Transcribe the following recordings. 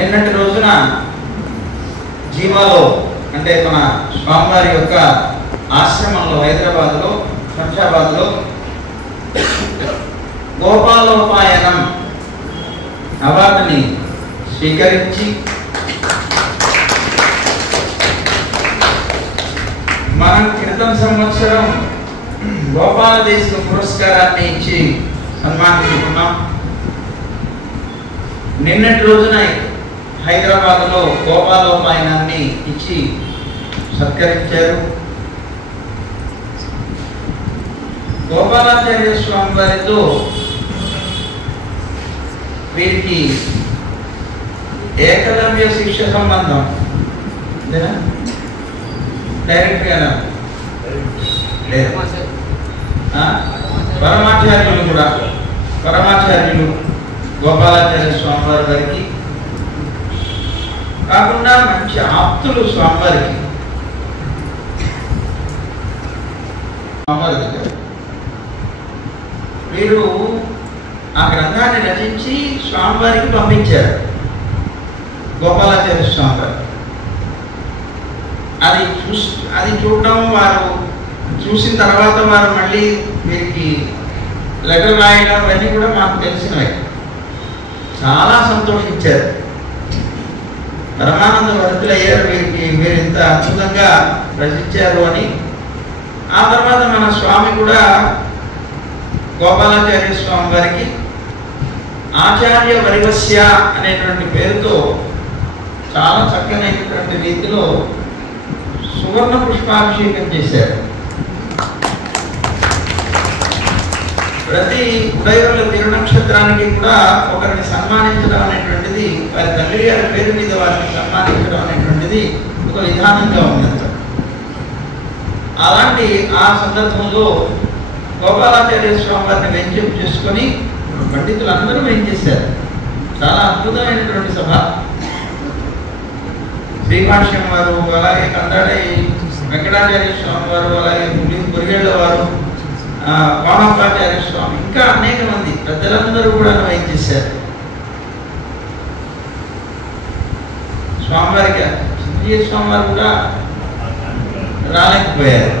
నిన్నటి రోజున జీవాలో అంటే మన స్వామివారి యొక్క ఆశ్రమంలో హైదరాబాద్లో శంషాబాద్లో గోపాలోపాయనం అవార్డుని స్వీకరించి మనం క్రితం సంవత్సరం గోపాల దేశ పురస్కారాన్ని ఇచ్చి సన్మానించుకున్నాం. నిన్నటి రోజున హైదరాబాద్లో గోపాలోపాయనాన్ని ఇచ్చి సత్కరించారు. గోపాలాచార్య స్వామి వారితో వీరికి ఏకలవ్య శిక్ష సంబంధం డైరెక్ట్ గా లేదు. పరమాచార్యులు కూడా పరమాచార్యులు గోపాలాచార్య స్వామివారి గారికి కాకుండా మంచి ఆప్తులు స్వామివారికి వీరు ఆ గ్రంథాన్ని రచించి స్వామివారికి పంపించారు. గోపాలాచార్య స్వామివారు అది చూడడం, వారు చూసిన తర్వాత వారు మళ్ళీ వీరికి లెటర్ రాయడం అవన్నీ కూడా మాకు తెలిసినవి. చాలా సంతోషించారు, పరమానంద భరితులయ్యారు, వీరు ఇంత అద్భుతంగా రచించారు అని. ఆ తర్వాత మన స్వామి కూడా గోపాలాచార్య స్వామి వారికి ఆచార్య వరివస్య అనేటువంటి పేరుతో చాలా చక్కనైనటువంటి రీతిలో సువర్ణ పుష్పాభిషేకం చేశారు. ప్రతి ఉదయంలో తిరునక్షత్రానికి కూడా ఒకరిని సన్మానించడం అనేటువంటిది, వారి తండ్రి గారి పేరు మీద వారిని సన్మానించడం అనేటువంటిది ఒక విధానంగా ఉంది. అలాంటి ఆ సందర్భంలో గోపాలాచార్య స్వామి వారిని వెంచేపు చేసుకొని పండితులందరూ వెంచేశారు. చాలా అద్భుతమైనటువంటి సభ. శ్రీభాష్యం వారు, అలాగే కందాడై వెంకటాచార్య స్వామి వారు, అలాగే మురిగేళ్ల వారు, కోనప్పాచార్య స్వామి, ఇంకా అనేక మంది పెద్దలందరూ కూడా వెంచేశారు. స్వామివారికి చిన్నజీయ స్వామివారు కూడా రాలేకపోయారు.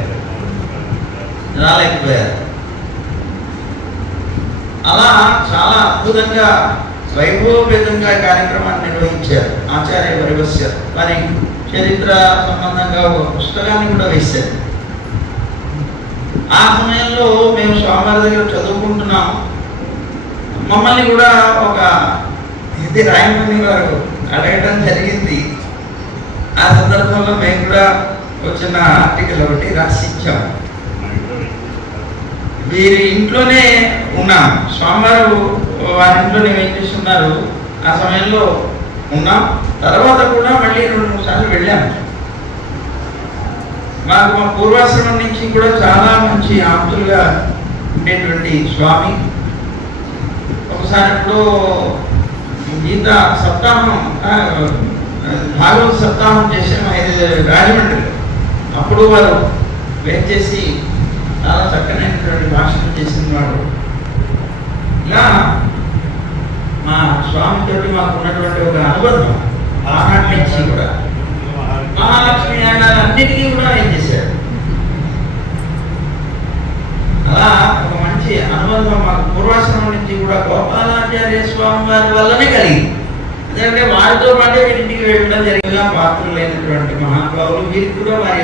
అలా చాలా అద్భుతంగా వైభవపేతంగా కార్యక్రమాన్ని నిర్వహించారు. ఆచార్య వరివస్య వారి చరిత్ర సంబంధంగా ఒక పుస్తకాన్ని కూడా వేశారు. ఆ సమయంలో మేము స్వామివారి దగ్గర చదువుకుంటున్నాం. మమ్మల్ని కూడా ఒక ఇది రాయమని వారు అడగడం జరిగింది. ఆ సందర్భంలో మేము కూడా వచ్చిన ఆర్టికల్ ఒకటి రాసిచ్చాం. వీరి ఇంట్లోనే ఉన్నాం, స్వామివారు వారి ఇంట్లోనే ఏం చేస్తున్నారు. ఆ సమయంలో ఉన్నాం. తర్వాత కూడా మళ్ళీ 2-3 సార్లు వెళ్ళాము. మాకు మా పూర్వాశ్రమం నుంచి కూడా చాలా మంచి ఆప్తులుగా ఉండేటువంటి స్వామి. ఒకసారి ఎప్పుడో గీత సప్తాహం, భాగవత సప్తాహం చేసాము రాజమండ్రిలో. అప్పుడు వారు వేచేసి చాలా చక్కనైనటువంటి భాషను చేసిన వాడు. ఇలా మా స్వామితోటి మాకు ఉన్నటువంటి ఒక అనుబంధం ఆనాటి నుంచి కూడా. మహాలక్ష్మి అన్నిటికీ కూడా ఏం చేశారు. అలా ఒక మంచి అనుబంధం మాకు పూర్వాశ్రమం నుంచి కూడా గోపాలాచార్య స్వామి వారి వల్లనే కలిగింది. ఎందుకంటే వారితో పాటే వీరింటికి వెళ్ళడం జరిగిన పాత్రలైనటువంటి మహానుభావులు వీరికి కూడా వారి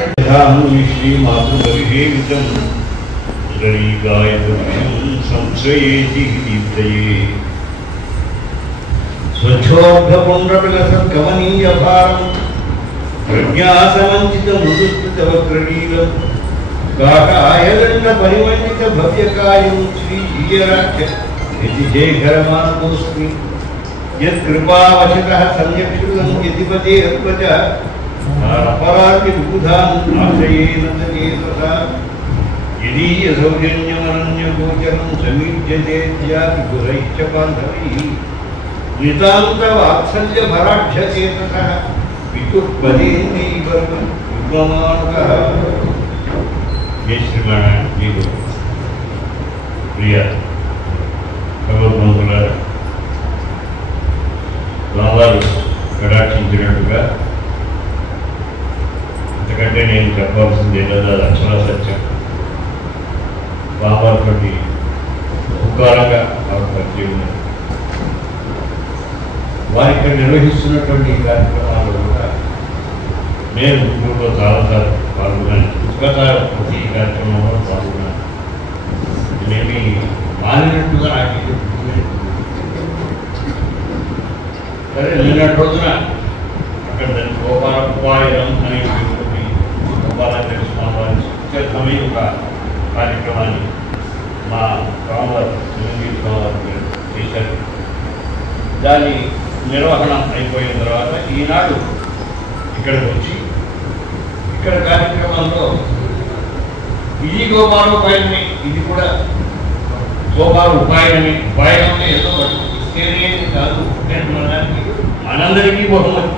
ప్రజ్ఞాసమంచిత మృదుస్థిత వక్రలీలం కాకాయదండ పరిమండిత భవ్యకాయం శ్రీ జీయరాఖ్య యతిశేఖరమానతోస్మి యత్కృపావశతః సంయక్షుతం యతిపతే అర్పచ అపరాధి విబుధాన్ ఆశ్రయేన తచేతసా యదీయ సౌజన్యమరణ్యగోచరం సమీజ్యతేత్యాపి గురైశ్చ బాంధవైః నితాంత వాత్సల్య భరాఢ్యచేతసః ప్రియ భగవద్బంధులారా, రావారు లేదా అక్షర సత్యం స్వామివారి ఉపకారంగా పరిచయం ఉన్నారు. వారి ఇక్కడ నిర్వహిస్తున్నటువంటి కార్యక్రమాలు కూడా నేను గుంటూరులో చాలాసార్లు పాల్గొన్నాను. పుస్తకాల ప్రతి కార్యక్రమంలో పాల్గొన్నాను. నేనేమి మారినట్టుగా నాకు సరే నిన్నటి రోజున అక్కడ దాన్ని గోపాలం అనేటువంటి గోపాలాచార్య స్వామివారి సమయం ఒక కార్యక్రమాన్ని మా స్వామివారు చిరంజీవి స్వామివారు చేశారు. దాని నిర్వహణ అయిపోయిన తర్వాత ఈనాడు ఇక్కడికి వచ్చి ఇక్కడ కార్యక్రమంలో ఇది గోపాలోపాయనమే, ఇది కూడా గోపాల ఉపాయనమే. ఉపాయనమే ఏదో ఇస్తేనే కాదు, దానికి మనందరికీ బహుమతి.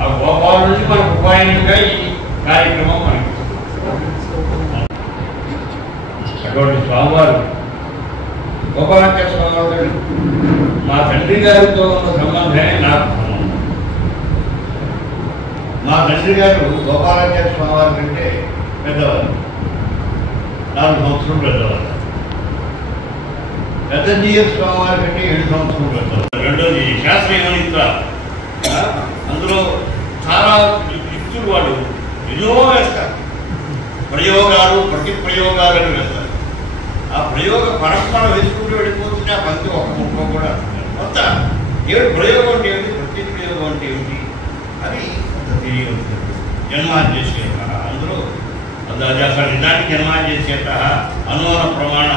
ఆ గోపాల నుంచి మనకు ఉపాయనంగా ఈ కార్యక్రమం మనకి అటువంటి స్వామివారు గోపాలాచార్య స్వామివారు మా తండ్రి గారితో ఉన్న సంబంధమే నాకు సంబంధం. మా తండ్రి గారు గోపాలాచార్య స్వామివారి కంటే పెద్దవారు, 4 సంవత్సరాలు పెద్దవారు. పెద్దజీయ స్వామివారి కంటే 7 సంవత్సరాలు పెద్దవారు. రెండోది శాస్త్రీయ అందులో చాలా యుక్తులు వాడు ఎన్నో వేస్తారు, ప్రయోగాలు ప్రతి ప్రయోగాలను వేస్తారు. ఆ ప్రయోగ పరస్పర వేసుకుంటూ వెళ్ళిపోతుంటే ఆ పంక్తి ఒక ముక్క కూడా కొత్త ఏమిటి ప్రయోగం అంటే ఏమిటి, ప్రతి ప్రయోగం అంటే ఏమిటి అని తెలియవచ్చు. జన్మాద్యేత అందులో అసలు నిజానికి జన్మాద్యేత అనుమాన ప్రమాణ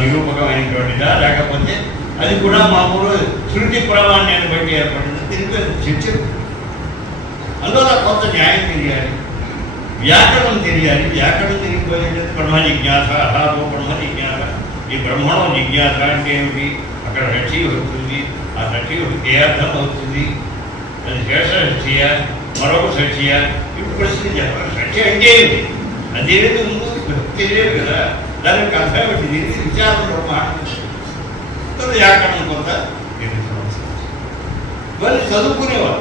నిరూపకమైనటువంటిదా, లేకపోతే అది కూడా మామూలు శృతి ప్రమాణాన్ని బట్టి ఏర్పడింది. దీనిపై చర్చ. అందువల్ల కొంత న్యాయం తెలియాలి, వ్యాకరణం తెలియాలి. వ్యాకరణం తెలియకపోతే బ్రహ్మ జిజ్ఞాస, అహారో బ్రహ్మ జిజ్ఞాస. ఈ బ్రహ్మణం జిజ్ఞాస అంటే ఏమిటి, అక్కడ షష్ఠీ అవుతుంది, ఆ షష్ఠీ ఏ అర్థం అవుతుంది, అది శేష షష్ఠీయ మరొక షష్ఠీయ. ఇప్పుడు ప్రశ్న చెప్పాలి, షష్ఠి అంటే ఏమిటి, అదేది ముందు తెలియదు కదా, దానికి అర్థం ఏంటి, దీనికి విచారంలో కొంత వ్యాకరణం కొంత ఇవన్నీ చదువుకునేవారు.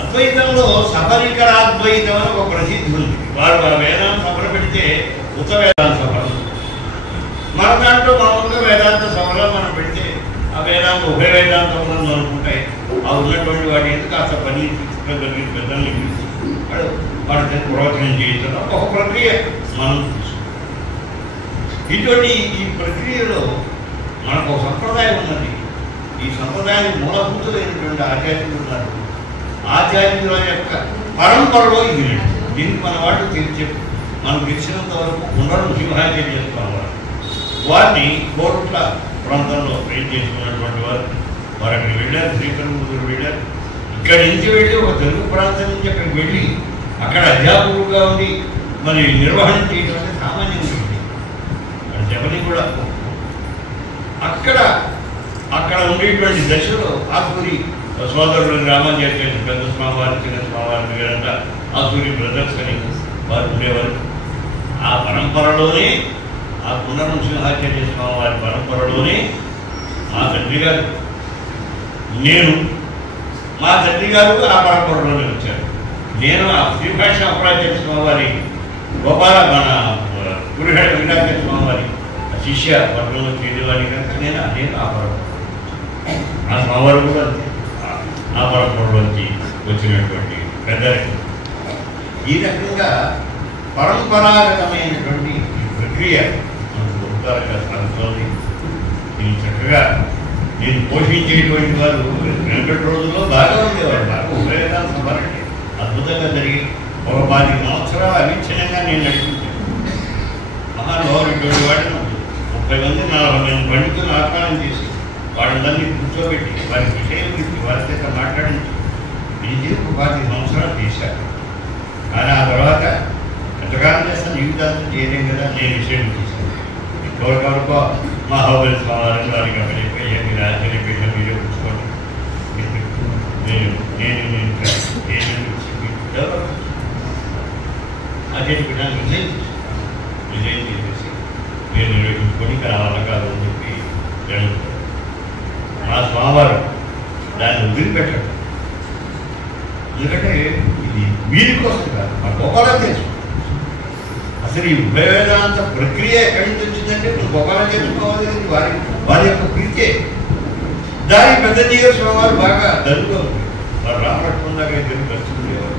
అద్వైతంలో సఫలికరాద్వైతం అని ఒక ప్రసిద్ధి ఉంది. వారు వేదాంత సభలు పెడితే ఉత్త వేదాంత సభలు, మన దాంట్లో మామూలుగా వేదాంత సభలో మనం పెడితే ఆ వేదాంత ఉభయ వేదాంతం అనుకుంటాయి. ఆ ఉన్నటువంటి వాటి ఎందుకు కాస్త పని తీసుకుని పెద్దల్ని వాడి ప్రవచనం చేయించడం ఒక ప్రక్రియ మనం ఇటువంటి. ఈ ప్రక్రియలో మనకు ఒక సంప్రదాయం ఉన్నది. ఈ సంప్రదాయానికి మూలభూతులైనటువంటి ఆచార్యులు ఉన్నారు. ఆచార్యుల యొక్క పరంపరలో ఇది లేదు. దీనికి మన వాళ్ళు తెలిసి మనకు తెలిసినంత వరకు ఉండడం సింహాచార్య చేసుకోవాలి. వారిని కోట్ల ప్రాంతంలో ట్రైన్ చేసుకున్నటువంటి వారు అక్కడికి వెళ్ళారు, శ్రీకరంబుదూరు వెళ్ళారు. ఇక్కడి నుంచి వెళ్ళి ఒక తెలుగు ప్రాంతం నుంచి అక్కడికి వెళ్ళి అక్కడ అధ్యాపకులుగా ఉండి మరి నిర్వహణ చేయడం అంటే సామాన్యంగా ఉంది. అది చెప్పని కూడా అక్కడ ఉండేటువంటి దశలో ఆసూరి సోదరులు రామాచార్య పెద్ద స్వామివారి చిన్న స్వామివారి వీరంతా ఆసూరి బ్రదర్స్ అని వారు ఉండేవారు. ఆ పరంపరలోనే, ఆ పునర్నృసింహాచార్య స్వామివారి పరంపరలోనే మా తండ్రి గారు, నేను, మా తండ్రి గారు ఆ పరంపరలోనే వచ్చారు. నేను ఆ శ్రీభాష అపరాచార్య స్వామివారి గోపాల మన గురుహేడ వీరాచార్య స్వామివారి శిష్య వర్గంలో చేరేవాడి కనుక నేను ఆ పరంపర, ఆ స్వామివారు కూడా ఆ పరంపరలోంచి వచ్చినటువంటి పెద్దలు. ఈ రకంగా పరంపరాగతమైనటువంటి ప్రక్రియ మనకు ఉత్తరంగా సాగుతోంది. ఇది చక్కగా నేను పోషించేటువంటి వారు 2 రోజుల్లో బాగా ఉండేవారు. బాగా ఉపయోగాలు సభలంటే అద్భుతంగా జరిగి ఒక 10 సంవత్సరాలు అవిచ్ఛిన్నంగా నేను నడిపించాను. మహానుభావుడు వాడిని 30 మంది 40 మంది పండితులు ఆహ్వానం చేసి వాళ్ళందరినీ కూర్చోబెట్టి వారి విషయం గురించి వారి చేత మాట్లాడించి ఇది 10 సంవత్సరాలు చేశారు. కానీ ఆ తర్వాత ఎంతకాలం చేస్తాను, జీవితాలను చేయలేం కదా, నేను విషయం చేశాను. ఎవరికవరికో మా హోబల్ స్వామి వారికి అక్కడ చెప్పి మీరు ఆశ్చర్యపీఠ మీరే కూర్చోండి, నేను ఆశ్చర్యపీఠాన్ని విజయం చేసేసి నేను నిర్వహించుకొని కావాల కాదు అని చెప్పి జరుగుతుంది. మా స్వామివారు దాన్ని వదిలిపెట్టడం. ఎందుకంటే ఇది వీరి కోసం కాదు, మన గోపాలాచార్య అసలు ఈ ఉభయ వేదాంత ప్రక్రియ ఎక్కడి నుంచి వచ్చిందంటే ఇప్పుడు గోపాలాచార్య స్వామి వారి యొక్క కీర్తే. దాని పెద్ద జీవ స్వామి బాగా దళితో వారు రామలక్ష్మణ దగ్గర తెలుగు రచించేవారు.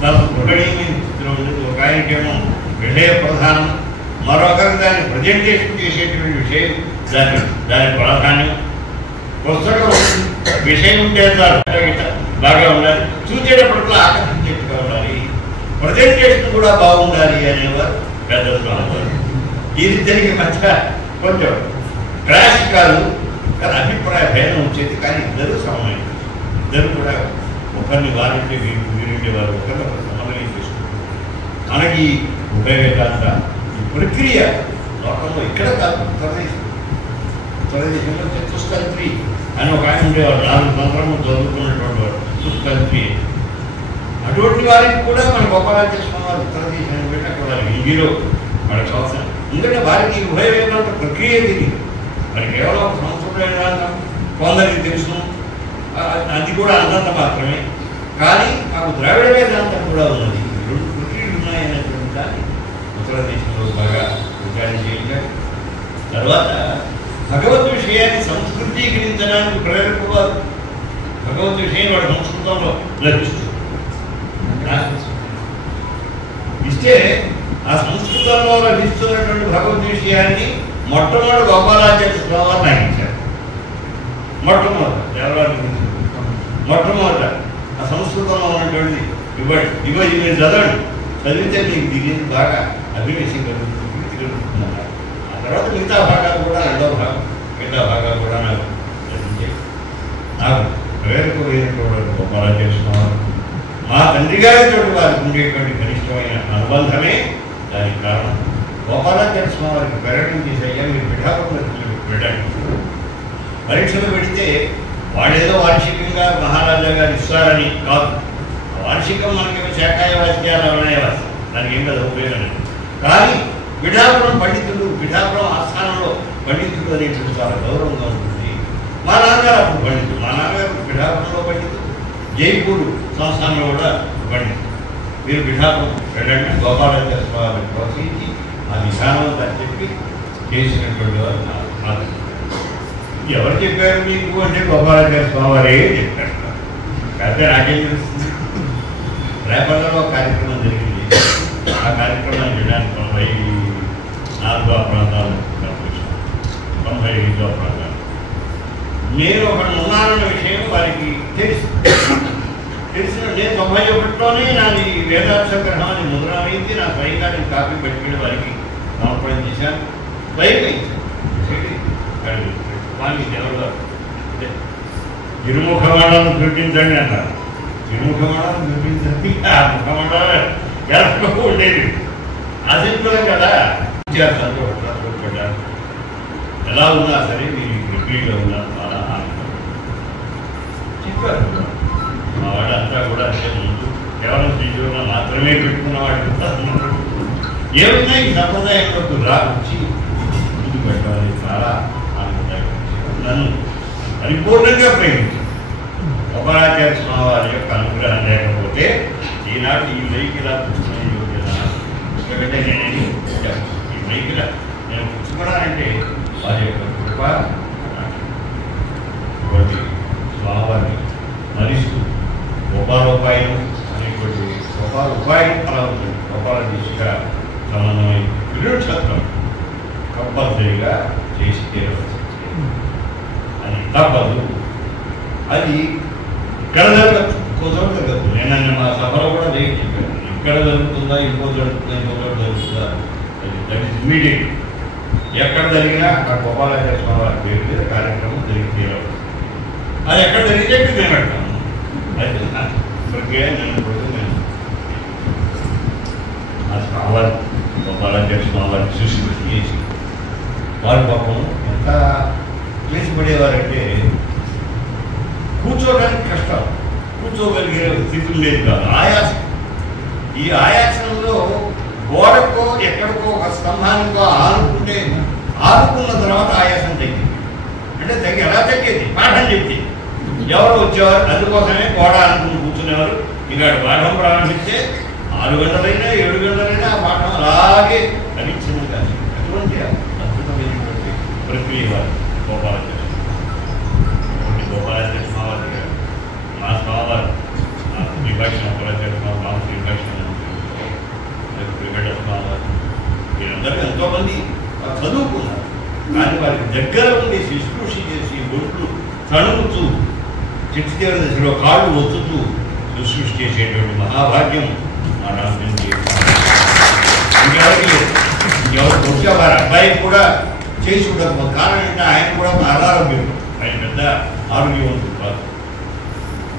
చాలా ప్రకటనీయమైన చిత్రం ఉండేది. ఒక ఆయనకేమో విషయ ప్రధానం, మరొకరికి దాన్ని ప్రజెంటేషన్ చేసేటువంటి విషయం, దాని ప్రాధాన్యం. పుస్తకం విషయం ఉంటే బాగా ఉండాలి, చూసేటప్పటిలో ఆకర్షించేట్టుగా ఉండాలి, ప్రజెంటేషన్ కూడా బాగుండాలి అనేవారు పెద్దలు అనేవారు. ఇది తిరిగి మధ్య కొంచెం క్రాష్ కాదు, కానీ అభిప్రాయ భేదం వచ్చేది. కానీ ఇద్దరు సమయం, ఇద్దరు కూడా ఒకరిని వారింటే వీరింటే వారు ఒకరిని సమన్వయం చేసుకుంటారు. మనకి ఉభయ వేదాంత ఈ ప్రక్రియ లోకంలో ఇక్కడ కాదు, ఉత్తరదేశంలో చతుస్తంత్రి అని ఒక ఆయన ఉండేవారు, 4 సంవత్సరాలు చదువుకున్నటువంటి వాడు చతుస్తంత్రి. అటువంటి వారికి కూడా మన గోపాలాచార్య స్వామి వారు ఉత్తరదేశాన్ని పెట్టి అక్కడ వారికి హిందీలో వాళ్ళకి అవసరం. ఎందుకంటే వారికి ఉభయ వేదాంత ప్రక్రియ తెలియదు. మరి కేవలం ఒక సంస్కృత వేదాంతం కొందరికి తెలుసు, అది కూడా అంతంత మాత్రమే. కానీ మాకు ద్రావిడ వేదాంతం కూడా ఉన్నది, 2 ప్రక్రియలు ఉన్నాయనేటువంటి దాన్ని ఉత్తరదేశంలో బాగా విచారణ చేయించారు. తర్వాత భగవద్ విషయాన్ని సంస్కృతీకరించడానికి ప్రేరకువారు. భగవద్ విషయం వాడు సంస్కృతంలో లభిస్తుంది. ఇస్తే ఆ సంస్కృతంలో లభిస్తున్నటువంటి భగవద్ విషయాన్ని మొట్టమొదటి గోపాలాచార్య స్వామి నాగించారు. మొట్టమొదట ఆ సంస్కృతంలో ఉన్నటువంటి ఇవ్వండి మీరు చదవండి, చదివితే మీకు దిగేది బాగా అభివేశం కలుగుతుంది, ప్రీతి కలుగుతుంది. ఆ తర్వాత మిగతా భాగాలు కూడా మిగతా భాగాలు కూడా నాకు లభించాయి. నాకు ప్రేరకమైనటువంటి గోపాలాచార్య స్వామి మా తండ్రి గారితో వారికి ఉండేటువంటి కనిష్టమైన అనుబంధమే దానికి కారణం. గోపాలాచార్య స్వామి వారికి పర్యటన చేసయ్యా మీరు పిఠాపురం పెట్టండి. పరీక్షలు పెడితే వాళ్ళేదో వార్షికంగా మహారాజా గారు ఇస్తారని కాదు. వార్షికం మనకి శాఖాయవాస్యాలు అవనయవాసి, దానికి ఏం కదా ఉపయోగం. కానీ పిఠాపురం పండితులు, పిఠాపురం ఆస్థానంలో పండితులు అనేటువంటి చాలా గౌరవంగా ఉంటుంది. మా నాన్నగారు అప్పుడు పండితులు, మా నాన్నగారు పిఠాపురంలో పండితులు, జైపూర్ సంస్థానంలో కూడా పండితులు. మీరు పిఠాపురం వెళ్ళండి, గోపాలాచార్య స్వామిని ప్రోత్సహించి ఆ విధానం అని చెప్పి చేసినటువంటి వారు నాకు. ఎవరు చెప్పారు మీకు అంటే గోపాలాచార్య స్వామి వారే చెప్పారు. అయితే నాకేం తెలుస్తుంది. రేపటిలో కార్యక్రమం జరిగింది. ఆ కార్యక్రమం చేయడానికి 94 ప్రాంతాలు, 95 ప్రాంతాలు. నేను ఒకటి ఉన్నానన్న విషయం వారికి తెలిసిన నేను 91లోనే నాది వేదాంత సంగ్రహం అని ముద్రమైంది. నా స్వయంగా నేను కాపీ పెట్టుకుని వారికి సమర్పణ చేశాను. ఇరుముఖమాలను చూపించండి అన్నారు. ఇరుముఖమాలను చూపించండి. ఆ ముఖమండలం ఎలా ఉండేది అసింపులం కదా. ఎలా ఉన్నా సరే మీరు డిగ్రీలో ఉన్నారు చాలా ఆనందం చెప్పారు. మా వాడంతా కూడా అంటే ముందు కేవలం శ్రీజీవులో మాత్రమే పెట్టుకున్న వాడు ఏమైనా ఈ సంప్రదాయంలోకి రావచ్చు ముందు పెట్టాలి. చాలా ఆనందదాయకం. నన్ను పరిపూర్ణంగా ప్రేమించాను. గోపాలాచార్య స్వామి వారి యొక్క అనుగ్రహం లేకపోతే ఈనాడు ఈ మైకిలా పుచ్చుకునే యోగ్యత ఎందుకంటే నేనేది ఈ మైకిలా నేను పుచ్చుకోవడానంటే వారి యొక్క కృప. స్వామివారిని మరిస్తూ గోపాలోపాయం అనేటువంటి గోపాలోపాయం అలా ఉంటుంది. గోపాల దిశగా సంబంధమై విరుక్షత్వం కంపల్సరీగా చేసి తీరవచ్చు. అది తప్పదు. అది ఇక్కడ జరగదు, ఇంకో చోట జరగదు. నేను మా సభలో కూడా దేని చెప్పాను, ఇక్కడ జరుగుతుందా ఇంకో జరుగుతుందా ఇంకో చోట జరుగుతుందా, దట్ ఈస్ ఇమ్మీడియట్. ఎక్కడ జరిగినా ఆ గోపాలాచార్య స్వామి వారి పేరు మీద కార్యక్రమం జరిగి తీరవచ్చు. అది ఎక్కడ జరిగితే నేను పెడతాను. అయితే ఇప్పటికే నేను నేను ఆ స్వామి గోపాలాచార్య స్వామి వారిని చూసి చేసి వారి పాపం ఎంత చేసిపడేవారంటే కూర్చోడానికి కష్టం, కూర్చోగలిగే స్థితులు లేదు కాదు, ఆయాసం. ఈ ఆయాసంలో గోడకో ఎక్కడికో ఒక స్తంభానికో ఆనుకున్న తర్వాత ఆయాసం తగ్గింది. అంటే ఎలా తగ్గేది? పాఠం చెప్తే ఎవరు వచ్చేవారు, అందుకోసమే గోడ అనుకుని కూర్చునేవారు. ఈనాడు పాఠం ప్రారంభిస్తే 6 గంటలైనా 7 గంటలైనా ఆ పాఠం అలాగే అనిచ్చిందిగా అటువంటి అద్భుతమైనటువంటి ప్రక్రియ వారు గోపాలాచార్య స్వామి గారు మా స్వామివారు విభాషణ వీరందరూ ఎంతోమంది చదువుకున్నారు. కానీ వారికి దగ్గర ఉండి శుశ్రూష చేసి ఒళ్ళు తణుకుతూ చిట్టిదేవ దశలో కాళ్ళు ఒత్తుతూ శుశ్రూష చేసేటువంటి మహాభాగ్యం మా రామచంద్ర ఇంకెవరికి లేదు. ఎవరు వచ్చే వారి అబ్బాయికి కూడా చేసి ఉండకపోతే కారణం ఏంటంటే ఆయన కూడా ఒక అనారోగ్యం, ఆయన పెద్ద ఆరోగ్యవంతుడు కాదు.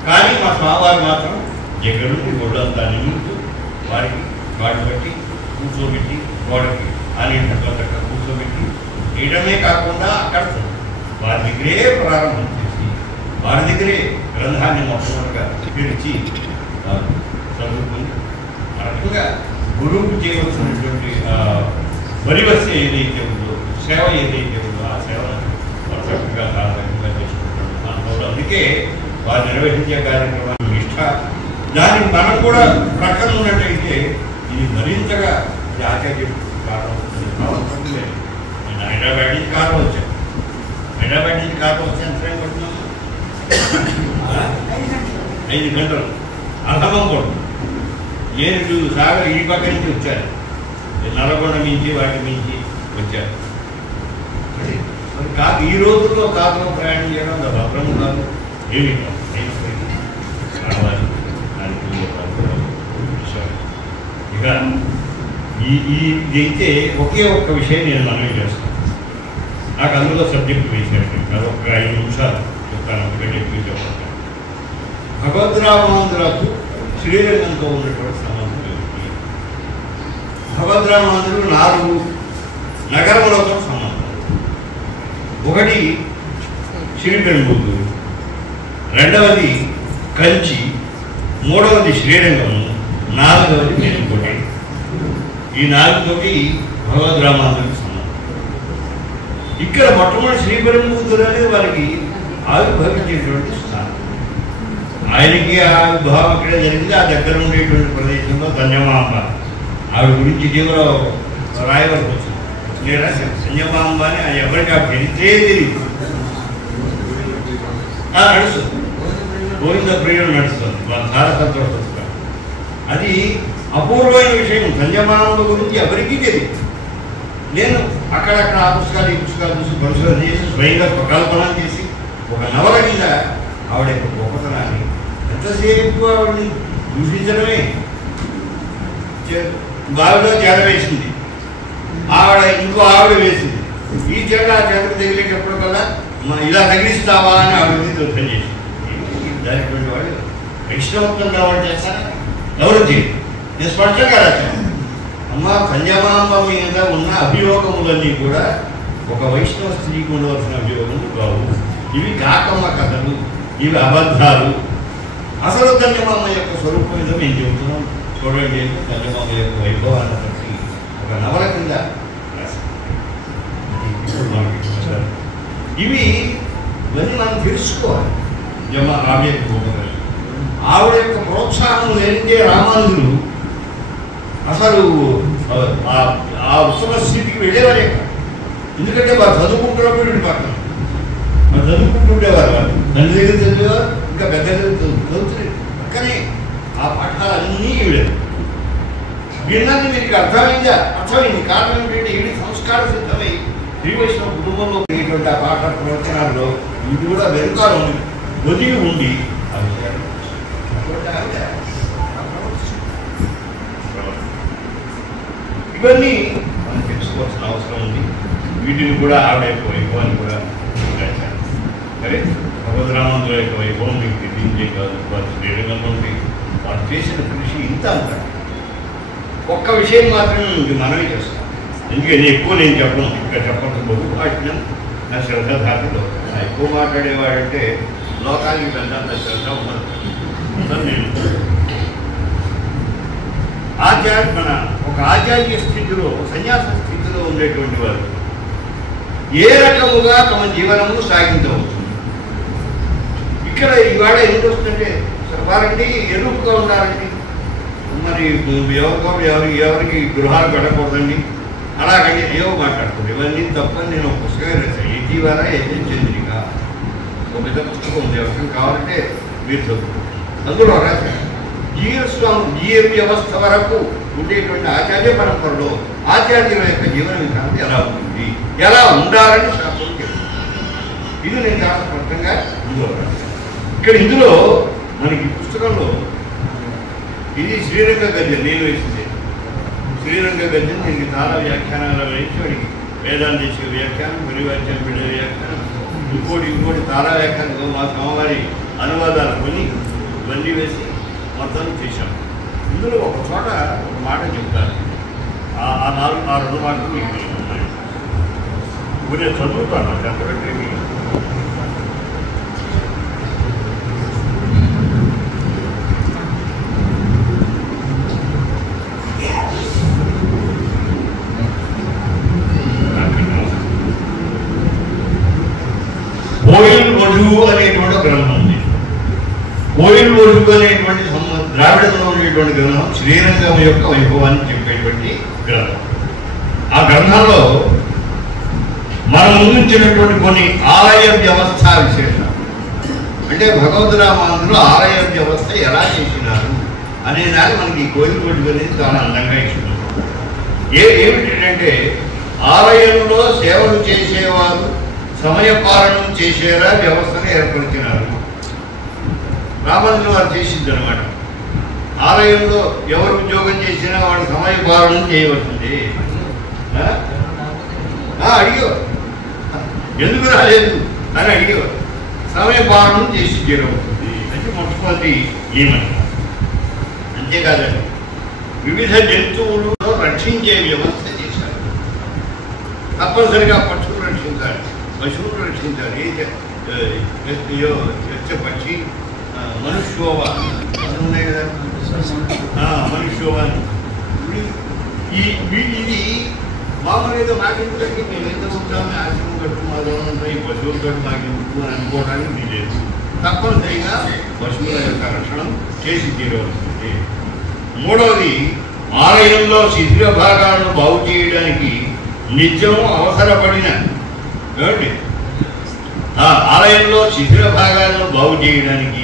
కానీ మా స్వామివారు మాత్రం దగ్గరుండి ఒళ్ళంతా నిలుపుతూ వారికి వాడి బట్టి కూర్చోబెట్టి గోడకి ఆనేటట్ల కూర్చోబెట్టి వేయడమే కాకుండా అక్కడ వారి దగ్గరే ప్రారంభం చేసి వారి దగ్గరే గ్రంథాన్ని మొట్టమొదటిగా పిలిచి వారు చదువుకుని ఆ రకంగా గురువుకు చేయవలసినటువంటి పరివర్శ ఏదైతే ఉందో, సేవ ఏదైతే ఉందో ఆ సేవను చక్కగా సాధకంగా చేసుకుంటున్నాడు అనుభవం. అందుకే వారు నిర్వహించే కార్యక్రమాన్ని నిష్ఠ దానికి మనం కూడా ప్రక్కన ఉన్నట్టయితే ఇది మరింతగా ఇది ఆచార్యుడు కారణం అవుతుంది. నేను హైదరాబాద్ నుంచి కారణం వచ్చాను. హైదరాబాద్ నుంచి కారణం వచ్చి ఎంత టైం పడుతున్నాము? 5 గంటలు అర్థమం కూడా. నేను సాగర్ ఈ పక్క నుంచి వచ్చాను, నల్గొండ మించి వాటి మించి వచ్చాను. మరి ఈ రోజుల్లో కారులో ప్రయాణం చేయడం భద్రం కాదు, ఏమి కావాలి. ఇక ఇదైతే ఒకే ఒక్క విషయం నేను మనవి చేస్తాను. నాకు అందులో సబ్జెక్టు వేసాను. అదొక 5 నిమిషాలు చెప్తాను. ఒకటే ఎక్కువ చెప్పాను. భగవద్రామాంధ్రకు శ్రీరంగంతో ఉన్నటువంటి సంబంధం ఏమిటి? భగవద్రామాంధ్రులు 4 నగరములతో సంబంధం. ఒకటి శ్రీపెరుంబుదూరు, రెండవది కంచి, మూడవది శ్రీరంగము, 4వది మేలుకోట. ఈ 4తోటి భగవద్రామాంధ్రులకు సంబంధం. ఇక్కడ మొట్టమొదటి శ్రీపెరుంబుదూరు అనేది వారికి ఆవిర్భవించేటువంటి స్థానం. ఆయనకి ఆవిర్భావం ఇక్కడే జరిగింది. ఆ దగ్గర ఉండేటువంటి ప్రదేశంలో ధన్యమాంబ, ఆవిడ గురించి జీవో రాయవలసి వచ్చింది. నేను రాశాను ధన్యమాంబ అని. అది ఎవరికి ఆ పెరితే నడుస్తుంది, గోవింద ప్రియులు నడుస్తుంది. వాళ్ళు చాలా సంతోషిస్తారు. అది అపూర్వమైన విషయం. ధన్యమాంబ గురించి ఎవరికీ తెలియదు. నేను అక్కడక్కడ ఆ పుస్తకాలు ఈ పుస్తకాలు చూసి పరిశోధన చేసి స్వయంగా ప్రకల్పన చేసి ఒక నవల కింద ఆవిడ యొక్క గొప్పతనాన్ని ఎంతసేపు ఆవిడని దూషించడమే. బావిలో చేడ వేసింది ఆవిడ, ఇంకో ఆవిడ వేసింది. ఈ చేడ ఆ చేతకు తగిలేటప్పుడు కదా ఇలా తగిలిస్తావా అని ఆవిడ మీద యుద్ధం చేసింది. దానిటువంటి వాడు వైష్ణవత్వం కావాలి చేస్తారా? ఎవరు చేయరు. నేను స్పష్టంగా రాశాను. అమ్మ కన్యామాంబ మీద ఉన్న అభియోగములన్నీ కూడా ఒక వైష్ణవ స్త్రీకి ఉండవలసిన అభియోగములు కావు. ఇవి కాకమ్మ కథలు, ఇవి అబద్ధాలు. అసలు కన్యమాంబ యొక్క స్వరూపం ఏదో మేము చెబుతున్నాం. చూడండి, కన్యమాంబ యొక్క వైభవాన్ని బట్టి ఒక నవల కింద ఇవి ఇవన్నీ మనం తెలుసుకోవాలి. ఆవిడ యొక్క గొప్పతనం, ఆవిడ యొక్క ప్రోత్సాహం లేనిదే రామానుజులు అసలు ఆ ఉత్సవ స్థితికి వెళ్ళేవారే. ఎందుకంటే వారు చదువుకుంటున్నప్పుడు వీడి పక్కన వారు చదువుకుంటుండేవారు. వారు తండ్రి దగ్గర చదివేవారు, ఇంకా పెద్ద దగ్గర చదువుతుంది. పక్కనే ఆ పాఠాలన్నీ వీడేది. వీళ్ళని మీకు అర్థమైందా? అర్థమైంది. కారణం ఏంటంటే వీడి సంస్కార సిద్ధమై శ్రీ వైష్ణవ కుటుంబంలో ఉండేటువంటి ఆ పాఠ ప్రవచనాల్లో ఇది కూడా వెనుకాల ఒదిగి ఉండి ఆ విషయాలు ఇవన్నీ మనం తెలుసుకోవాల్సిన అవసరం ఉంది. వీటిని కూడా ఆవిడ యొక్క వైభవాన్ని కూడా రాశారు. సరే, భగవద్రామాంధ్రుల యొక్క వైభవం మీకు తెలియజే కాదు. వారు శ్రీరంగంలో ఉండి వారు చేసిన కృషి ఇంత అంత. ఒక్క విషయం మాత్రమే ఉంది మనమే చేస్తాం. ఎందుకంటే ఎక్కువ నేను చెప్పను, ఇక్కడ చెప్పడం బహుభాషణం నా శ్రద్ధార్థులు. ఎక్కువ మాట్లాడేవాడంటే లోకానికి పెద్ద శ్రద్ధ ఉండదు. నేను మన ఒక ఆచార్య స్థితిలో, సన్యాస స్థితిలో ఉండేటువంటి వారు ఏ రకముగా తమ జీవనము సాగించవచ్చు. ఇక్కడ ఇవాళ ఎందుకు వస్తుంటే వారండి ఎరుపుగా ఉండాలండి, మరి ఎవరికి గృహాలు పెట్టకూడదండి, అలాగని ఏవో మాట్లాడుతుంది. ఇవన్నీ తప్పని నేను ఒక పుస్తకం రాశాను, ఇటీవల చంద్రిక, ఒక పెద్ద పుస్తకం ఉంది, ఎవరికి కావాలంటే మీరు చదువుకోండి. అందులో రాశాను జీవ వ్యవస్థ వరకు ఉండేటువంటి ఆచార్య పరంపరలో ఆచార్యుల యొక్క జీవన విధానం ఎలా ఉంటుంది, ఎలా ఉండాలని శాస్త్రం చెప్తుంది. ఇది నేను చాలా స్పష్టంగా ఇందులో రాశాను. ఇక్కడ ఇందులో మనకి పుస్తకంలో ఇది శ్రీరంగ గద్యం నేను వేసింది. శ్రీరంగ గద్యం దీనికి చాలా వ్యాఖ్యానాలు వేసి వాడికి వేదాంతేశ్వర వ్యాఖ్యానం, పరివాచ్యం బిడ్డ వ్యాఖ్యానం, ఇంకోటి చాలా వ్యాఖ్యానాలు, మా స్వామివారి అనువాదాలు కొన్ని ఇవన్నీ వేసి మొత్తం చేశాం. ఇందులో ఒక చోట ఒక మాట చెప్తాను, ఆ రెండు మాటలు మీకు ఉన్నాయి. ఇప్పుడు నేను చదువుతాను చెప్పబట్టి. కోయిల్ వధువు అనేటువంటి గ్రంథం ఉంది. కోయిల్ వధువు అనేటువంటి ద్రావిడంలో ఉండేటువంటి గ్రంథం శ్రీరంగం యొక్క వైభవాన్ని చెప్పేటువంటి గ్రంథం. ఆ గ్రంథంలో మనం ముందుంచినటువంటి కొన్ని ఆలయ వ్యవస్థ విశేషాలు, అంటే భగవద్ రామానుజులు ఆలయ వ్యవస్థ ఎలా చేసినారు అనే దాన్ని మనకి ఈ కోయిల్ వధువు అనేది చాలా అందంగా ఇస్తుంది. ఏమిటంటే ఆలయంలో సేవలు చేసేవారు సమయపాలనం చేసేలా వ్యవస్థను ఏర్పరిచినారు. రామానుజులు వారు చేసింది అనమాట. ఆలయంలో ఎవరు ఉద్యోగం చేసినా వాడు సమయపాలనం చేయవలసింది. అడిగేవారు, ఎందుకు రాలేదు అని అడిగేవారు. సమయపాలనం చేసి తీరవలసింది అంటే మొట్టమొదటి నియమం. అంతేకాదండి, వివిధ జంతువులను రక్షించే వ్యవస్థ చేశారు. తప్పనిసరిగా పక్షులు రక్షించాలి, పశువులు రక్షించాలి. పక్షి మనుష్యోవ ఉన్నాయి కదా, మనుష్యోవాన్ని ఇది మామూలు ఏదో నాకెందుకంటే మేము ఎంత ఉంటామని ఆశ్రమం కట్టు మాలో ఉంటాయి, పశువులు కట్టు మాకెందుకు అని అనుకోవడానికి ఇది లేదు. తప్పనిసరిగా పశువుల యొక్క రక్షణ చేసి తీరవలసింది. మూడవది, ఆలయంలో శిథిల భాగాలను బాగు చేయడానికి నిత్యం అవసరపడిన ఏమిటి ఆలయంలో శిథిల భాగాలను బాగు చేయడానికి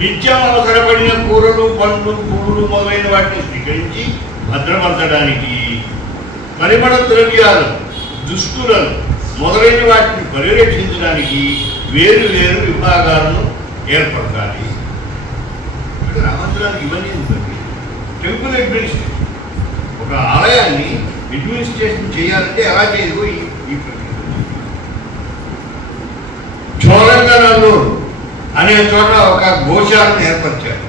నిత్యం అవసరపడిన కూరలు, పండ్లు, పువ్వులు మొదలైన వాటిని స్వీకరించి భద్రపరచడానికి, పరిమళ ద్రవ్యాలు, దుస్తులను మొదలైన వాటిని పరిరక్షించడానికి వేరు వేరు విభాగాలను ఏర్పరచాలి. రామానుజులకు ఇవన్నీ ఉంటుంది. టెంపుల్ అడ్మినిస్ట్రేషన్, ఒక ఆలయాన్ని అడ్మినిస్ట్రేషన్ చేయాలంటే ఎలా చేయదు ఈ ప్రక్రియ. చోళంగనల్లూరు అనే చోట ఒక గోశాలను ఏర్పరిచారు.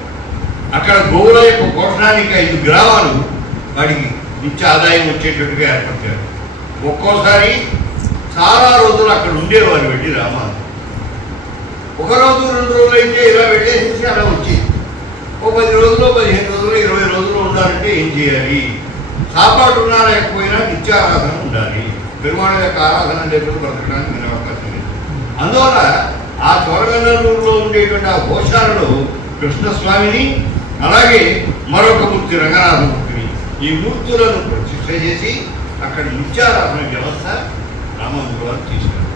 అక్కడ గోవుల యొక్క పోషణానికి 5 గ్రామాలు వాడికి నిత్య ఆదాయం వచ్చేటట్టుగా ఏర్పరిచారు. ఒక్కోసారి చాలా రోజులు అక్కడ ఉండేవారు వెళ్ళి రామాను. ఒక రోజు 2 రోజులు అయితే ఇలా వెళ్ళేసి అలా వచ్చేది. ఓ 10 రోజులు, 15 రోజులు, 20 రోజులు ఉండాలంటే ఏం చేయాలి? కాపాడు ఉన్నా లేకపోయినా నిత్యారాధన ఉండాలి. పెరుమాళ యొక్క ఆరాధన లేకుండా బ్రతకడానికి వినే అవకాశం లేదు. అందువల్ల ఆ చోళగనల్లూరులో ఉండేటువంటి ఆ గోశాలలో కృష్ణస్వామిని, అలాగే మరొక మూర్తి రంగనాథమూర్తిని, ఈ మూర్తులను ప్రతిష్ఠ చేసి అక్కడ నిత్యారాధన వ్యవస్థ రామానుజుల వారు చేశారు.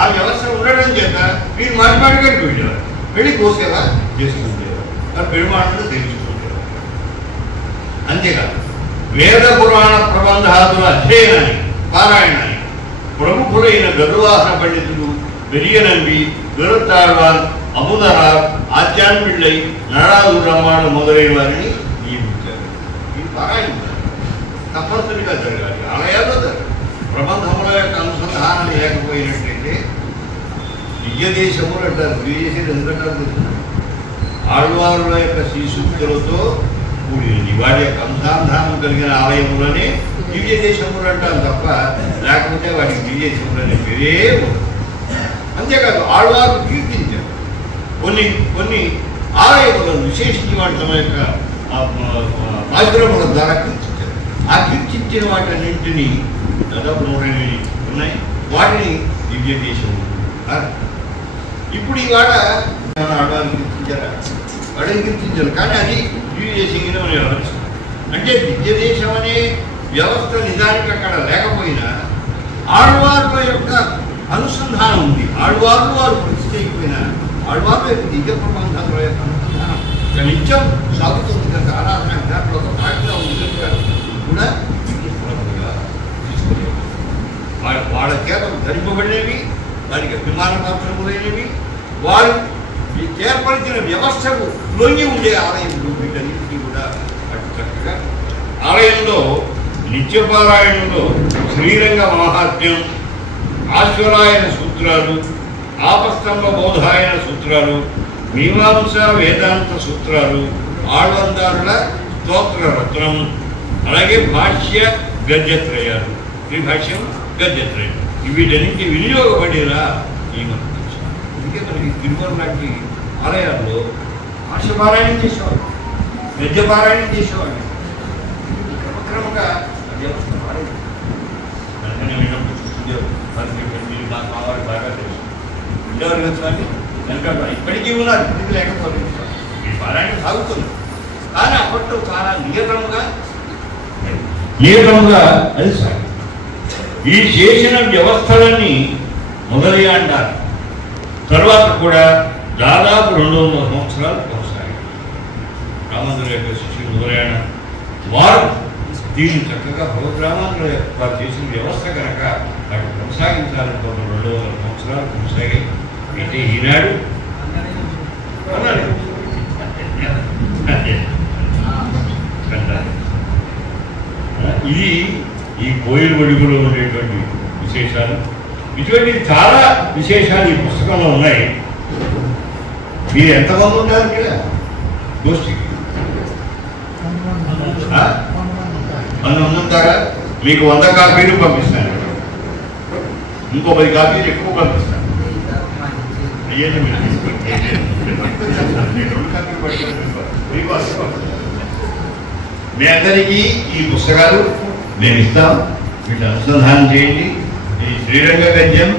ఆ వ్యవస్థ ఉండడం చేత వీరు మాటిమాటికి వెళ్ళేవారు, వెళ్ళి గోసేవ చేసుకుంటేవారు, ఆ పెరుమాళను తెలుసుకుంటేవారు. అంతేకాదు, వేద పురాణ ప్రబంధాదుల అధ్యయనాన్ని, పారాయణాన్ని ప్రముఖులైన గరువాహన పండితులు పెరియనంబి, గరుత్తాళ్వాన్, అముదరార్, ఆచాన్ పిళ్ళై, నాడాదు రమ్మాడు మొదలైన వారిని నియమించారు. ఈ పారాయణ తప్పనిసరిగా జరగాలి, ఆలయాల్లో జరగాలి. ప్రబంధముల యొక్క అనుసంధానం లేకపోయినట్లయితే దివ్యదేశములు అంటారు. దివ్యదేశం ఎందుకంటారు? ఆళ్వారుల యొక్క శ్రీసూక్తులతో కూడినది, వాటి యొక్క అనుసంధానం కలిగిన ఆలయములనే దివ్యదేశములు అంటారు తప్ప, లేకపోతే వాటికి దివ్యదేశములనే పేరే ఉండదు. అంతేకాదు, ఆళ్వారు కీర్తించారు. కొన్ని ఆలయములను విశేషించి వాటి తమ యొక్క ఆశ్రముల ద్వారా కీర్తించారు. ఆ కీర్తించిన వాటన్నింటినీ దాదాపు 108 ఉన్నాయి. వాటిని దివ్య దేశము. ఇప్పుడు ఇవాళ ఆళ్వారు కీర్తించారా? వాడిని కీర్తించారు. కానీ అది దివ్య దేశంగానే మనం వ్యవహరిస్తాం. అంటే దివ్య దేశం అనే వ్యవస్థ నిజానికి అక్కడ లేకపోయినా ఆళ్వార్ల యొక్క అనుసంధానం ఉంది. ఆళ్వార్లు వారు ప్రతిష్ఠ అయిపోయినా ఆళ్వార్ల యొక్క దివ్య ప్రబంధంలో యొక్క అనుసంధానం నిత్యం సాగుతుంది కనుక ఆరాధన దాంట్లో ఒక భాగంగా ఉండేట్టుగా కూడా తీసుకునేవి. వాళ్ళ చేత ధరింపబడినవి, వారికి అభిమాన పాత్రములైనవి, వారు ఏర్పరిచిన వ్యవస్థకు లొంగి ఉండే ఆలయములు వీటన్నిటికీ కూడా అటు చక్కగా ఆలయంలో నిత్యపారాయణంలో శ్రీరంగ మహాత్మ్యం, ఆశ్వరాయణ సూత్రాలు, ఆపస్తంభ బోధాయన సూత్రాలు, మీమాంస వేదాంత సూత్రాలు, ఆళ్వందారుల స్తోత్ర రత్నం, అలాగే భాష్య గద్యత్రయాలు, త్రిభాష్యం గద్యత్రయం, వీటన్నింటి వినియోగపడేలా ఈ మనం అందుకే మనకి తిరుమల లాంటి ఆలయాల్లో ఆశపారాయణం చేసేవాళ్ళు, గద్యపారాయణం చేసేవాళ్ళు. క్రమక్రమంగా వ్యవస్థ మారేది. వెంటనే విన్నప్పుడు చూస్తుండేవారు. మీరు నాకు కావాలి బాగా తెలుసు ఉండేవారు కదా. వెనక ఇప్పటికీ ఉన్నారు, ఇప్పటికీ లేకపోలేదు. ఈ పారాయణం సాగుతుంది. కానీ అప్పట్లో చాలా నియతంగా అది సాగు. ఈ చేసిన వ్యవస్థలన్నీ మొదలయ్య అంటారు. తర్వాత కూడా దాదాపు 200 సంవత్సరాలు కొనసాగాయి. రామాంధ్ర యొక్క శిష్యులు మొదలైన వారు దీన్ని చక్కగా భగవద్రామాంధ్ర వారు చేసిన వ్యవస్థ కనుక వాటిని కొనసాగించాలని 200 సంవత్సరాలు కొనసాగాయి. అయితే ఈనాడు ఇది ఈ కోయిల ఒడుగులో ఉండేటువంటి విశేషాలు. ఇటువంటి చాలా విశేషాలు ఈ పుస్తకంలో ఉన్నాయి. మీరు ఎంతమంది ఉంటారు ఇక్కడ గోష్ఠికి? 100 ఉంటారా? మీకు 100 కాపీలు పంపిస్తాను, ఇంకో 10 కాపీలు ఎక్కువ పంపిస్తాను. అయ్యేది మీ అందరికీ ఈ పుస్తకాలు మేము ఇస్తాం. వీటిని అనుసంధానం చేయండి. ఈ శ్రీరంగ గద్యం,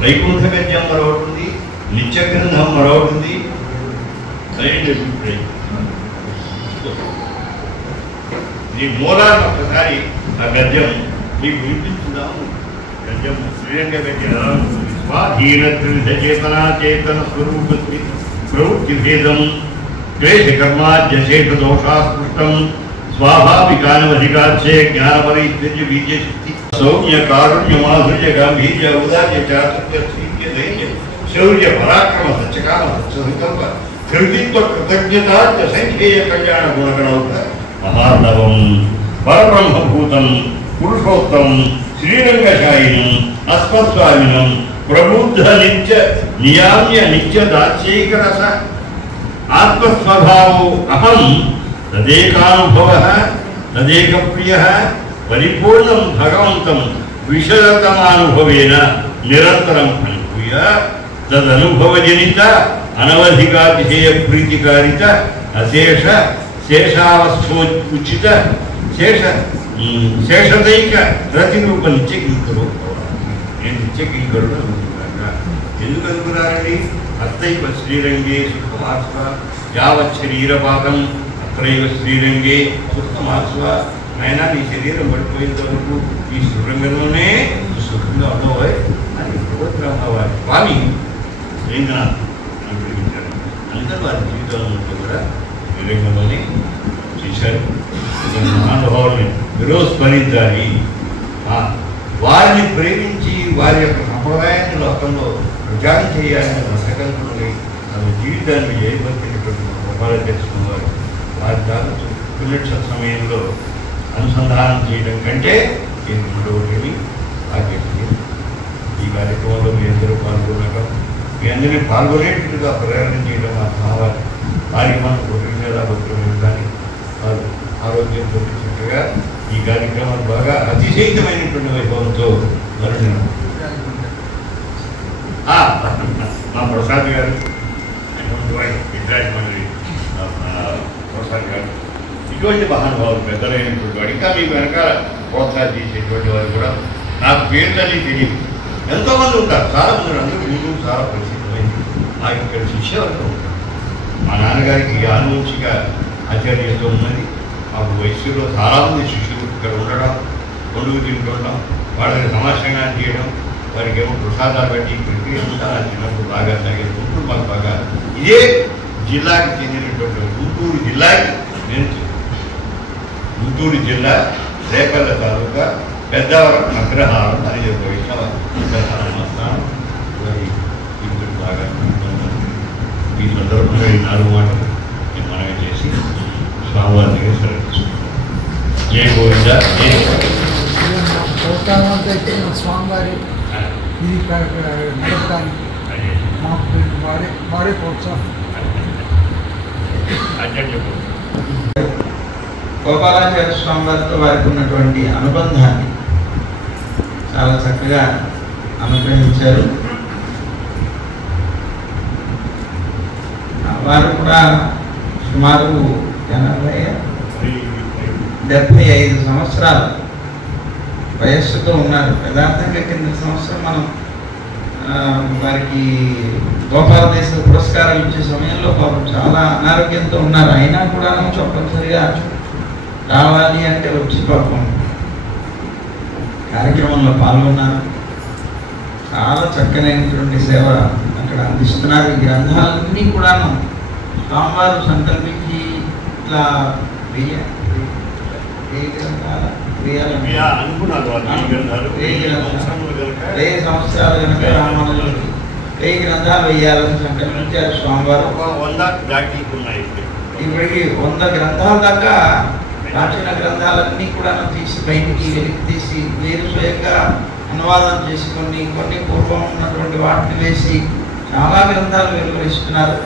వైకుంఠ గద్యం మరొకటి ఉంది, నిత్య గ్రంథం మరొకటి ఉంది. ఈ మూలాన్ని ఒక్కసారి ఆ గద్యం మీకు వినిపించుదాము. గద్యం శ్రీరంగ గద్యం స్వాధీన చేతనా చేతన స్వరూప ప్రవృత్తి భేదం క్లేశకర్మాద్యశేష దోషాస్పృష్టం స్వాభావికానవధికార్చే జ్ఞానపరైత్య బీజశక్తి సౌమ్య కారుణ్య మాధుర్య గాంభీర్య ఔదార్య చాతుర్య శ్రీర్య ధైర్య శౌర్య పరాక్రమ సత్యకామ సత్సంకల్ప కృతిత్వ కృతజ్ఞత సంఖ్యేయ కళ్యాణ గుణగణౌక మహార్ణవం పరబ్రహ్మభూతం పురుషోత్తం శ్రీరంగశాయినం అస్మత్స్వామినం ప్రబుద్ధ నిత్య నియామ్య నిత్య దాస్యైకరస ఆత్మస్వభావో అహం తదేకానుభవ తదేకప్రియ పరిపూర్ణం భగవంతం విశదతమానుభవేన నిరంతరం అనుభూయ తదనుభవజనిత అనవధికాతిశయ ప్రీతికారిత అశేష శేషావస్థోచిత శేషదైక ప్రతిరూప నిత్యకింకరు. నేను నిత్యకింకరుడు అనుకుంటున్నాను. ఎందుకు అనుకున్నారండి? అత్తైవ శ్రీరంగే సుఖమాస్వ యావత్ శరీరపాతం అత్రైవ శ్రీరంగే సుఖమాస్వ. ఆయన నీ శరీరం పడిపోయేంత వరకు ఈ శ్రీరంగంలోనే సుఖంగా ఉండవు అని భగవద్బ్రహ్మవారి స్వామి శ్రీరంగనాథ్ అనుగ్రహించారు. అందరూ వారి జీవితంలో కూడా శ్రీరంగంలోనే చేశారు. మహానుభావుల్ని విరోస్మరించాలి. వారిని ప్రేమించి వారి యొక్క సంప్రదాయాన్ని లోకంలో ప్రచారం చేయాలని రసకల్పనని తన జీవితాన్ని ఏర్పరిచినటువంటి గొప్పగా తెలుసుకున్నారు. వారి దాకా పిల్లల సమయంలో అనుసంధానం చేయడం కంటే ఏమి భాగ్యం. ఈ కార్యక్రమంలో మీ అందరూ పాల్గొనడం, మీ అందరినీ పాల్గొనేట్టుగా ప్రేరణ చేయడం మా భావాలు. వారికి మనం కృతజ్ఞత కానీ వారు ఆరోగ్యంతో చక్కగా ఈ కార్యక్రమాలు బాగా అతిశయితమైనటువంటి వైభవంతో మరణం. మా ప్రసాద్ గారు విద్రాజమండ్రి ప్రసాద్ గారు ఇటువంటి మహానుభావులు పెద్దలైనటువంటి వాడు. ఇంకా మీకు వెనకాల ప్రోత్సాహం చేసేటువంటి వారు కూడా నాకు పేర్లని తెలియదు. ఎంతోమంది ఉంటారు, చాలా మంది అందరూ మీకు చాలా ప్రసిద్ధమైంది. మా ఇక్కడ శిష్యవర్గం ఉంటారు. మా నాన్నగారికి ఆనువంశిక ఆచార్యతో ఉన్నది. మాకు వయస్సులో చాలామంది శిష్యులు ఇక్కడ ఉండడం, పండుగ తింటుండడం, వాళ్ళకి సమాశ్రయంగా చేయడం, వారికి ఏమో ప్రసాదాలు పెట్టి ఇక్కడికి చాలా చిన్నప్పుడు బాగా జరిగేది. గుంటూరు మాకు బాగా ఇదే జిల్లాకి చెందినటువంటి గుంటూరు జిల్లాకి నేను గుంటూరు జిల్లా రేపల్ల తాలూకా పెద్దవరం అగ్రహారం అనేది ఒక వైష్ణవ అగ్రహారం స్థానం. మరి ఇప్పుడు బాగా ఈ సందర్భంగా ఈ 4 మాటలు నేను మనమే చేసి స్వామివారి దగ్గర సెలవుకుంటున్నాను. జయ గోవింద. స్వామివారి ఇది నడపడానికి మాకు వారే ప్రోత్సాహం. గోపాలాచార్య స్వామి వారితో వారికి ఉన్నటువంటి అనుబంధాన్ని చాలా చక్కగా అనుగ్రహించారు. వారు కూడా సుమారు 75 సంవత్సరాలు వయస్సుతో ఉన్నారు. యథార్థంగా కింద సంవత్సరం మనం వారికి గోపాలదేశ పురస్కారాలు ఇచ్చే సమయంలో పాపం చాలా అనారోగ్యంతో ఉన్నారు. అయినా కూడా తప్పనిసరిగా రావాలి అంటే వచ్చి పాపం కార్యక్రమంలో పాల్గొన్నారు. చాలా చక్కనైనటువంటి సేవ అక్కడ అందిస్తున్నారు. ఈ గ్రంథాలన్నీ కూడాను స్వామివారు సంకల్పించి ఇట్లా 1000 సంవత్సరాలు కనుక రామానుజులకి 1000 గ్రంథాలు వేయాలని సంకల్పించారు స్వామివారు. ఇప్పటికి 100 గ్రంథాల దాకా ప్రాచీన గ్రంథాలన్నీ కూడా తీసి బయటికి వెలికి తీసి వీరు స్వయంగా అనువాదం చేసి కొన్ని పూర్వం ఉన్నటువంటి వాటిని వేసి చాలా గ్రంథాలు వెలువరిస్తున్నారు.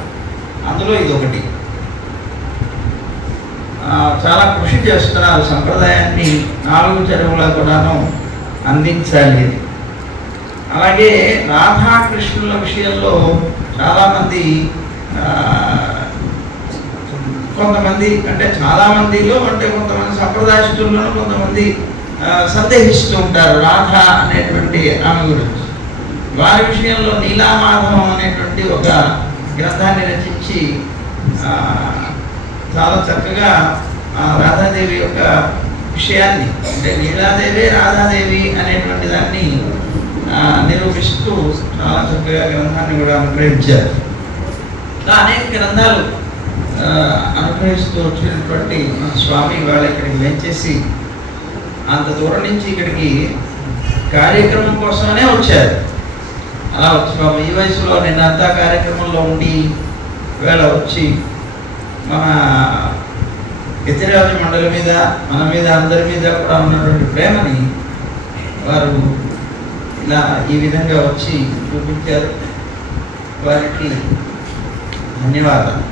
అందులో ఇది ఒకటి. చాలా కృషి చేస్తున్నారు. సంప్రదాయాన్ని 4 చెరువులా కూడాను అందించాలి. అలాగే రాధాకృష్ణుల విషయంలో చాలామంది కొంతమంది అంటే చాలామందిలో అంటే కొంతమంది సంప్రదాయస్తులను కొంతమంది సందేహిస్తూ ఉంటారు రాధ అనేటువంటి ఆమె గురించి. వారి విషయంలో నీలామాధవం అనేటువంటి ఒక గ్రంథాన్ని రచించి చాలా చక్కగా రాధాదేవి యొక్క విషయాన్ని అంటే నీలాదేవి రాధాదేవి అనేటువంటి దాన్ని నిరూపిస్తూ చాలా చక్కగా గ్రంథాన్ని కూడా అనుగ్రహించారు. ఇలా అనేక గ్రంథాలు అనుగ్రహిస్తూ వచ్చినటువంటి స్వామి వాళ్ళు ఇక్కడికి వెంచేసి అంత దూరం నుంచి ఇక్కడికి కార్యక్రమం కోసమనే వచ్చారు. అలా వచ్చి బాబు ఈ వయసులో నిన్నంతా కార్యక్రమంలో ఉండి వేళ వచ్చి మన యతిరాజు మండలి మీద మన మీద అందరి మీద కూడా ఉన్నటువంటి ప్రేమని వారు ఇలా ఈ విధంగా వచ్చి చూపించారు. వారికి ధన్యవాదాలు.